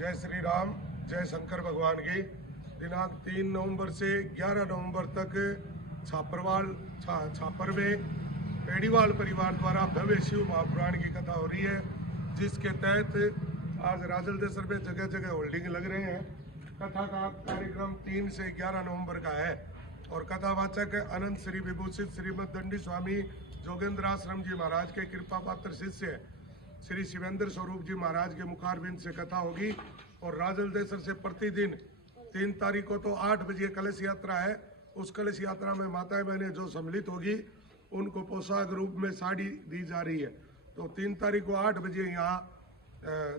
जय श्री राम, जय शंकर भगवान की। दिनांक 3 नवंबर से 11 नवंबर तक छापर में पेड़ीवाल परिवार द्वारा भव्य शिव महापुराण की कथा हो रही है, जिसके तहत आज राजलदेसर में जगह जगह होल्डिंग लग रहे हैं। कथा का कार्यक्रम 3 से 11 नवंबर का है और कथावाचक अनंत श्री विभूषित श्रीमद दंडी स्वामी जोगेंद्र आश्रम जी महाराज के कृपा पात्र शिष्य श्री शिवेंद्र स्वरूप जी महाराज के मुखारबिंद से कथा होगी। और राजलदेसर से प्रतिदिन 3 तारीख को तो 8 बजे कलश यात्रा है। उस कलश यात्रा में माताएं बहनें जो सम्मिलित होगी उनको पोशाक रूप में साड़ी दी जा रही है। तो 3 तारीख को 8 बजे यहाँ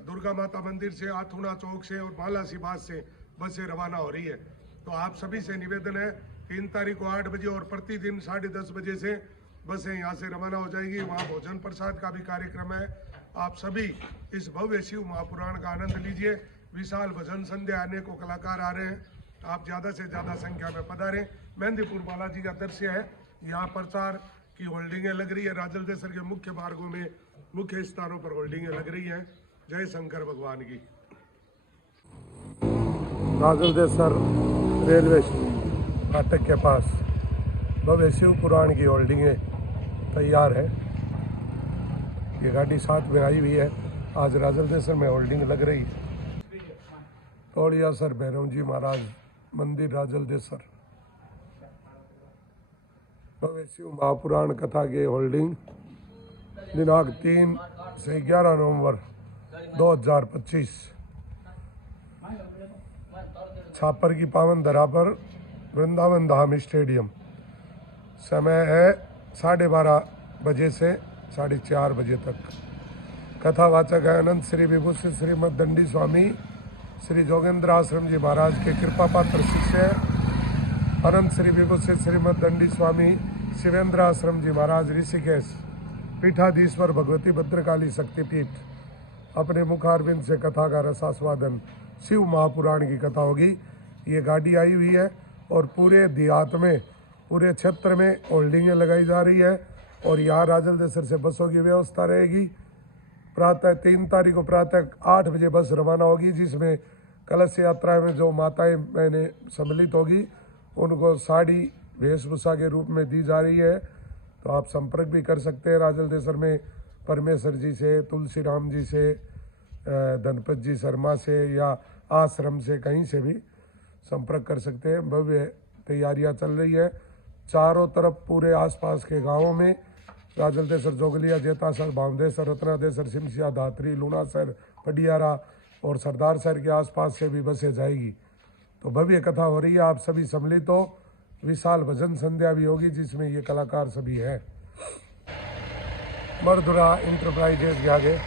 दुर्गा माता मंदिर से, आथुना चौक से और माला सिबाज से बसें रवाना हो रही है। तो आप सभी से निवेदन है, 3 तारीख को 8 बजे और प्रतिदिन 10:30 बजे से बसें यहाँ से रवाना हो जाएगी। वहाँ भोजन प्रसाद का भी कार्यक्रम है। आप सभी इस भव्य शिव महापुराण का आनंद लीजिए। विशाल भजन संध्या, अनेकों कलाकार आ रहे हैं। आप ज़्यादा से ज़्यादा संख्या में पधारें। मेहंदीपुर बालाजी का दृश्य है। यहाँ प्रचार की होल्डिंगें लग रही है। राजलदेसर के मुख्य मार्गों में, मुख्य स्थानों पर होल्डिंगें लग रही हैं। जय शंकर भगवान की। राजलदेसर रेलवे फाटक के पास भव्य शिव पुराण की होल्डिंगें तैयार है। ये गाड़ी साथ में आई हुई है। आज राजलदेसर में होल्डिंग लग रही। तोड़िया सर भैरव जी महाराज मंदिर राजलदेसर भव्य शिव महापुराण कथा के होल्डिंग दिनांक 3 से 11 नवंबर 2025 छापर की पावन धरा पर वृंदावन धाम स्टेडियम। समय है 12:30 बजे से 4:30 बजे तक। कथावाचक है अनंत श्री विभूषित श्रीमद दंडी स्वामी श्री जोगेंद्र आश्रम जी महाराज के कृपा पात्र शिष्य अनंत श्री विभूषित श्रीमद दंडी स्वामी शिवेंद्र आश्रम जी महाराज ऋषिकेश पीठाधीश्वर भगवती भद्रकाली शक्तिपीठ। अपने मुखारबिंद से कथा का रसास्वादन शिव महापुराण की कथा होगी। ये गाड़ी आई हुई है और पूरे देहात में, पूरे क्षेत्र में होल्डिंगें लगाई जा रही है और यहाँ राजलदेसर से बसों की व्यवस्था रहेगी। प्रातः 3 तारीख को प्रातः 8 बजे बस रवाना होगी, जिसमें कलश यात्रा में जो माताएं बहनें सम्मिलित होगी उनको साड़ी वेशभूषा के रूप में दी जा रही है। तो आप संपर्क भी कर सकते हैं राजलदेसर में परमेश्वर जी से, तुलसी राम जी से, धनपत जी शर्मा से या आश्रम से, कहीं से भी संपर्क कर सकते हैं। भव्य तैयारियां चल रही है। चारों तरफ पूरे आसपास के गांवों में राजलदेसर, जोगलिया, जेतासर, भावदेसर, रत्नादेसर, सिमसिया, धात्री, लूणासर, पडियारा और सरदार शहर के आसपास से भी बसें जाएगी। तो भव्य कथा हो रही है। आप सभी सम्मिलित हो। विशाल भजन संध्या भी होगी जिसमें ये कलाकार सभी हैं। मरदुरा इंटरप्राइजेज के आगे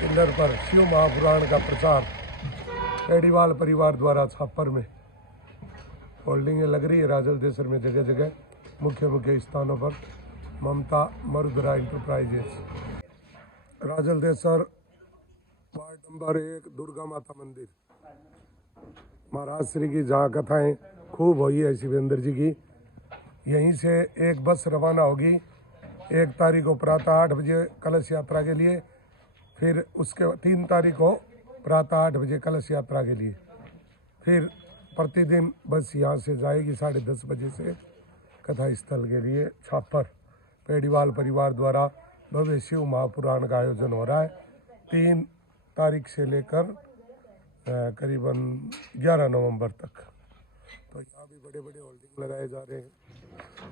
पिलर पर शिव महापुराण का प्रचार पेड़ीवाल परिवार द्वारा छापर में होल्डिंगें लग रही है। राजलदेसर में जगह जगह मुख्य स्थानों पर ममता मरुद्रा enterprises. Rajaldesar ward number 1 Durga माता मंदिर महाराज श्री की जहाँ कथाएं खूब हुई है शिवेंद्र जी की, यहीं से एक बस रवाना होगी 1 तारीख को प्रातः 8 बजे कलश यात्रा के लिए। फिर उसके 3 तारीख को प्रातः 8 बजे कलश यात्रा के लिए। फिर प्रतिदिन बस यहाँ से जाएगी 10:30 बजे से कथा स्थल के लिए छापर। पेड़ीवाल परिवार द्वारा भव्य शिव महापुराण का आयोजन हो रहा है 3 तारीख से लेकर करीबन 11 नवंबर तक। तो यहाँ भी बड़े बड़े होल्डिंग लगाए जा रहे हैं।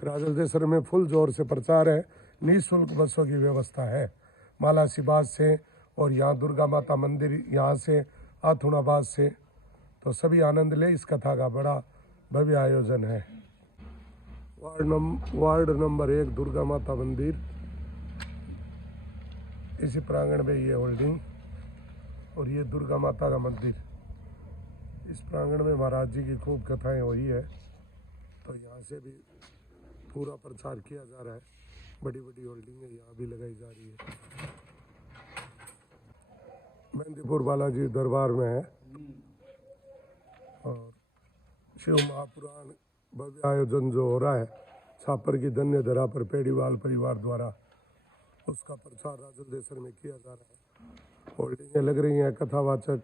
राजलदेसर में फुल जोर से प्रचार है। निःशुल्क बसों की व्यवस्था है माला सिबाज से और यहाँ दुर्गा माता मंदिर यहाँ से, आथुनाबाद से। तो सभी आनंद ले। इस कथा का बड़ा भव्य आयोजन है। वार्ड नंबर 1 दुर्गा माता मंदिर, इसी प्रांगण में ये होल्डिंग और ये दुर्गा माता का मंदिर। इस प्रांगण में महाराज जी की खूब कथाएं हुई है। तो यहाँ से भी पूरा प्रचार किया जा रहा है। बड़ी बड़ी होल्डिंगें यहाँ भी लगाई जा रही है। मेहंदीपुर बालाजी दरबार में है और शिव महापुराण भव्य आयोजन जो हो रहा है छापर की धन्य धरा पर पेड़ीवाल परिवार द्वारा, उसका प्रचार राजलदेसर में किया जा रहा है। होल्डिंगें लग रही हैं। कथावाचक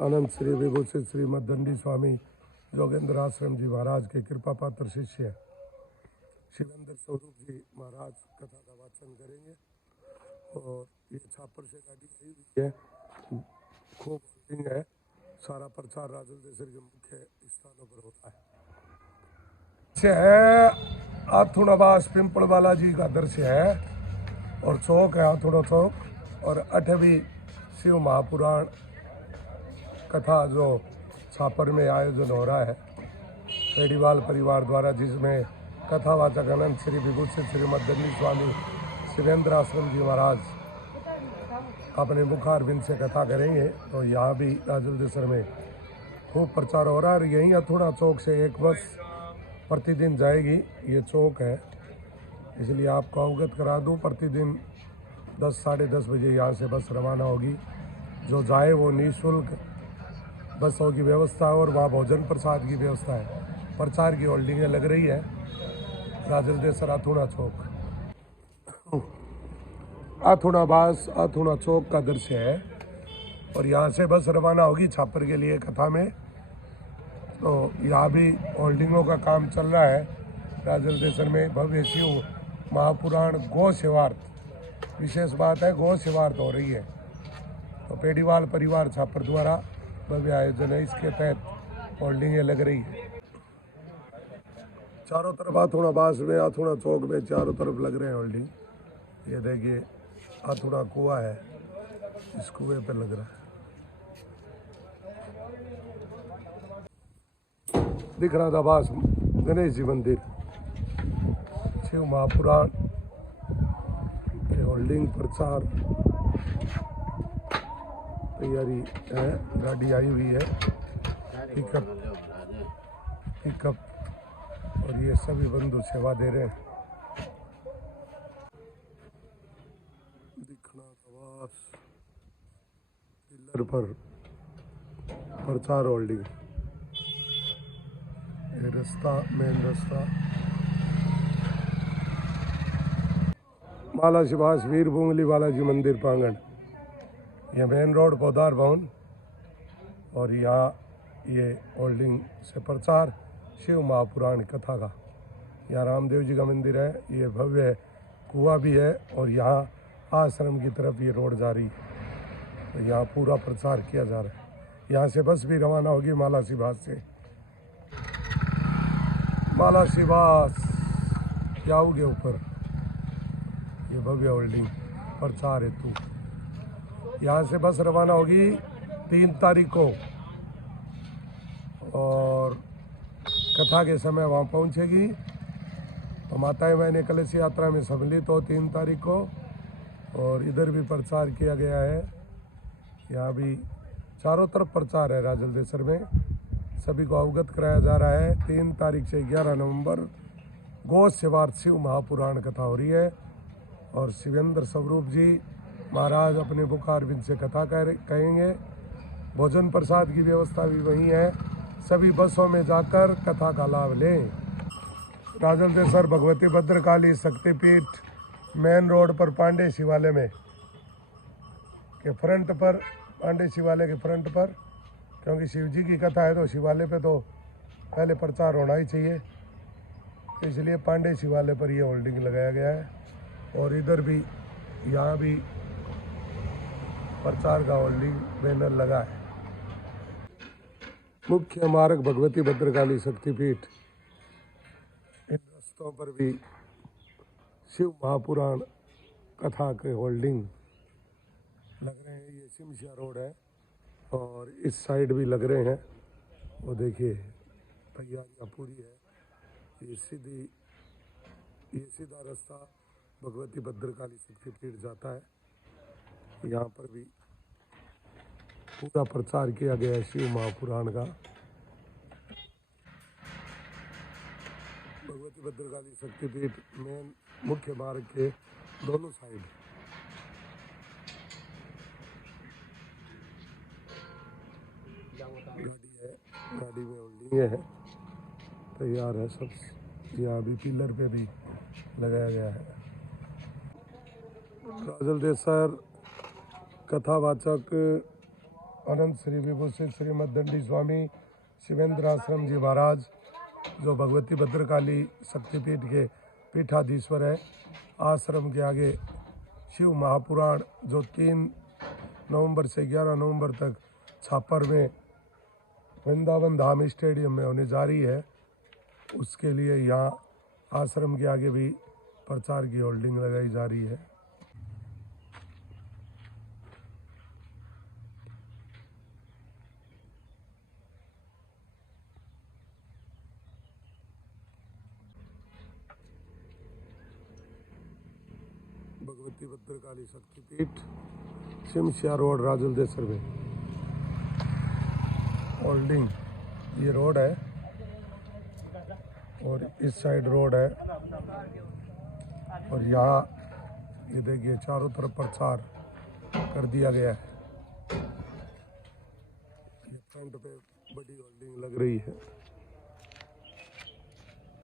अनंत श्री विभूषित श्रीमद दंडी स्वामी जोगेंद्र आश्रम जी महाराज के कृपा पात्र शिष्य शिवेंद्र स्वरूप जी महाराज कथा का वाचन करेंगे। और ये छापर से गाड़ी आई हुई है, खूब होल्डिंग है। सारा प्रचार राजल देसर के मुख्य स्थानों पर होता है। आथुणावास पिंपल बालाजी का दृश्य है और चौक है आथुड़ा चौक। और 8वीं शिव महापुराण कथा जो छापर में आयोजन हो रहा है पेड़ीवाल परिवार द्वारा, जिसमें कथावाचक अनंत श्री विभूषित श्रीमद दंडी स्वामी शिवेंद्र आश्रम जी महाराज अपने मुखारबिंद से कथा करेंगे। तो यहाँ भी राजलदेसर में खूब प्रचार हो रहा है। और यहीं अथुड़ा चौक से एक बस प्रतिदिन जाएगी। ये चौक है, इसलिए आपको अवगत करा दूँ। प्रतिदिन 10 साढ़े 10 बजे यहाँ से बस रवाना होगी। जो जाए वो निःशुल्क बसों की व्यवस्था है और वहाँ भोजन प्रसाद की व्यवस्था है। प्रचार की होल्डिंगें लग रही है राजलदेसर अथुड़ा चौक। अथुड़ा चौक का दृश्य है और यहाँ से बस रवाना होगी छापर के लिए कथा में। तो यहाँ भी होल्डिंगों का काम चल रहा है राजलदेसर में। भव्य शिव महापुराण गौ सेवार्थ, विशेष बात है गौ सेवार्थ हो रही है। तो पेड़ीवाल परिवार छापर द्वारा भव्य आयोजन है, इसके तहत होल्डिंगें लग रही है। चारों तरफ अथुणावास में अथुड़ा चौक में चारों तरफ लग रहे हैं होल्डिंग। ये देखिए अथुड़ा कुआं है, इस कुएं पे लग रहा है। दिख रहा था बास गणेश जी मंदिर, शिव महापुराण के होल्डिंग प्रचार तैयारी है। गाड़ी आई हुई है, पिकअप और ये सभी बंधु सेवा दे रहे हैं। दिखना आवास पिलर पर प्रचार होल्डिंग। ये रास्ता मेन रास्ता माला शिवास वीर बुंगली बालाजी मंदिर प्रांगण, ये मेन रोड पौधार भवन। और यहाँ ये होल्डिंग से प्रचार शिव महापुराण कथा का। यहाँ रामदेव जी का मंदिर है, ये भव्य कुआं भी है और यहाँ आश्रम की तरफ ये रोड जा रही है। तो यहाँ पूरा प्रचार किया जा रहा है। यहाँ से बस भी रवाना होगी माला शिवास से। माला शिवास याऊ के ऊपर ये भव्य होल्डिंग प्रचार हेतु। यहाँ से बस रवाना होगी 3 तारीख को और कथा के समय वहाँ पहुँचेगी। तो माताएं बहनें कलश यात्रा में सम्मिलित हो 3 तारीख को। और इधर भी प्रचार किया गया है। यहाँ भी चारों तरफ प्रचार है राजलदेसर में। सभी को अवगत कराया जा रहा है। 3 तारीख से 11 नवंबर गौ सेवार्थ शिव महापुराण कथा हो रही है। और शिवेंद्र स्वरूप जी महाराज अपने मुखारबिंद से कथा कहेंगे। भोजन प्रसाद की व्यवस्था भी वहीं है। सभी बसों में जाकर कथा का लाभ लें। राजलदेसर भगवती भद्रकाली शक्तिपीठ मेन रोड पर पांडे शिवालय में के फ्रंट पर, पांडे शिवालय के फ्रंट पर, क्योंकि शिव जी की कथा है तो शिवालय पे तो पहले प्रचार होना ही चाहिए, इसलिए पांडे शिवालय पर ये होल्डिंग लगाया गया है। और इधर भी यहाँ भी प्रचार का होल्डिंग बैनर लगा है। मुख्य मार्ग भगवती भद्रकाली शक्तिपीठ, इन रास्तों पर भी शिव महापुराण कथा के होल्डिंग लग रहे हैं। ये सिमसिया रोड है और इस साइड भी लग रहे हैं। वो देखिए तैयारियाँ पूरी है। ये सीधा रास्ता भगवती भद्रकाली शक्तिपीठ जाता है। यहाँ पर भी पूरा प्रचार किया गया है शिव महापुराण का। भगवती भद्रकाली शक्तिपीठ मेन मुख्य मार्ग के दोनों साइड गाड़ी है, गाड़ी में होल्डिंग है, तैयार है सब। यहाँ भी पिलर पे भी लगाया गया है। राजलदेसर कथावाचक अनंत श्री विभूषित श्रीमद दंडी स्वामी शिवेंद्र आश्रम जी महाराज, जो भगवती भद्रकाली शक्तिपीठ के पीठाधीश्वर है। आश्रम के आगे शिव महापुराण जो 3 नवंबर से 11 नवंबर तक छापर में वृंदावन धाम स्टेडियम में होने जा रही है, उसके लिए यहाँ आश्रम के आगे भी प्रचार की होल्डिंग लगाई जा रही है। भगवती भद्रकाली शक्तिपीठ, सिमसिया रोड, राजुल देसर में होल्डिंग। ये रोड है और इस साइड रोड है, और यहाँ ये देखिए चारों तरफ प्रचार कर दिया गया है। ये फ्रंट पे बड़ी होल्डिंग लग रही है।